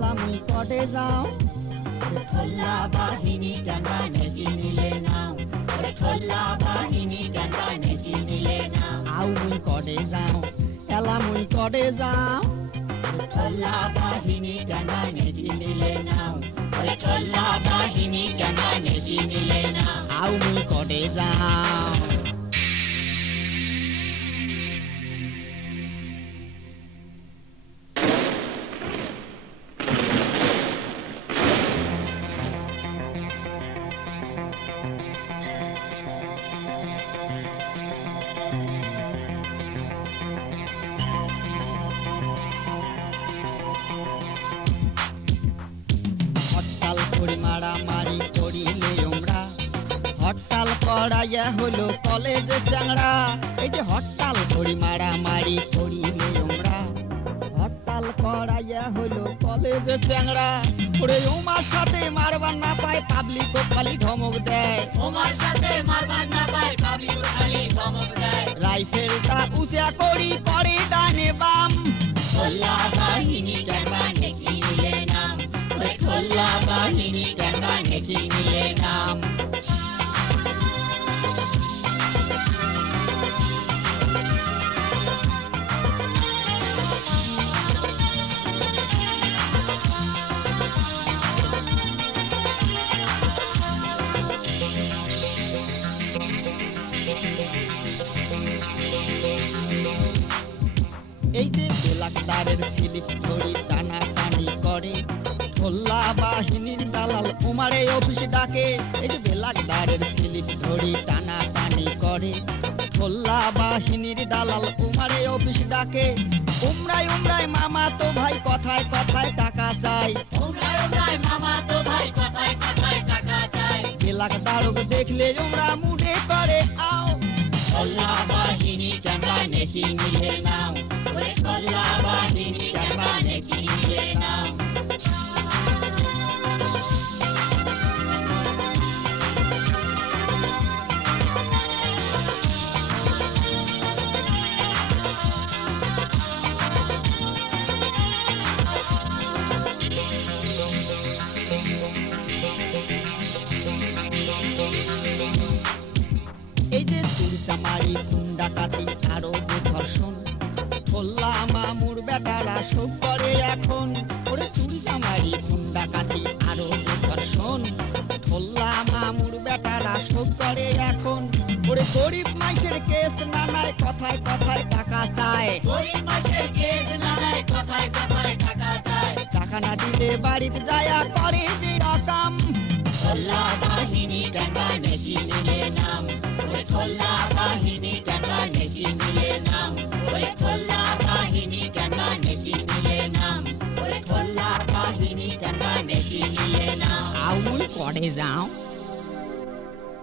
এলা মুই কটে যাও ঠোল্লা বাহিনী কেনবা নেকি নিলে নাও ঠোল্লা বাহিনী কেনবা নেকি নিলে নাও আউ মুই কটে যাও এলা মুই কটে যাও ঠোল্লা বাহিনী কেনবা নেকি নিলে নাও ঠোল্লা বাহিনী কেনবা নেকি নিলে নাও আউ মুই কটে যাও হরতাল করি মারামারি করিলে আমরা হরতাল করাইয়া হলো কলেজে চ্যাংড়া এই যে হরতাল করি মারামারি করিলে আমরা হরতাল করাইয়া হলো কলেজে চ্যাংড়া ওরে উমার সাথে মারবার না পায় পাবলিক খালি ধমক দেয় তোমার সাথে মারবার না পায় পাবলিক খালি ধমক দেয় রাইফেলটা উঁচা করি করে ডানে বাম ঠোল্লা বাহিনী কেনবা নেকি নিলে নাও ঠোল্লা বাহিনী কেনবা নেকি নিলে নাও এই যে বেলাকদারের স্লিপ ধরি টানাটানি করে ঠোল্লা বাহিনীর দালাল উমারে অফিস ডাকে এই যে বেলাকদারের স্লিপ ধরি টানাটানি করে ঠোল্লা বাহিনীর দালাল উমারে অফিস ডাকে উমরাই মামা তো ভাই কথায় কথায় টাকা চাই উমরাই মামা তো ভাই কথায় কথায় টাকা চাই বেলাকদারক দেখলে উমরা মুডে করে আও ঠোল্লা বাহিনী কেনবা নেকি নিলে নাও ঠোল্লা বাহিনী কেনবা নেকি নিলে নাও এই যে চুরি চামারি খুন ডাকাতি আরো যে ধর্ষণ ঠোল্লা মামুর বেটারা সব করে এখন ওরে চুরি চামারি খুন ডাকাতি আরো যে ধর্ষণ ঠোল্লা মামুর বেটারা সব করে এখন ওরে গরিব মাইসের কেস নানায় কথায় কথায় টাকা চায় গরিব মাসের কেস নানায় কথায় কথায় টাকা চায় টাকা না দিলে বাড়িতে যায়া করে যে অকাম ঠোল্লা বাহিনী কেনবা নেকি নিলে নাও ঠোল্লা বাহিনী কেনবা নেকি নিলে নাও ঠোল্লা বাহিনী কেনবা নেকি নিলে নাও ঠোল্লা বাহিনী কেনবা নেকি নিলে নাও আউ মুই করে যাও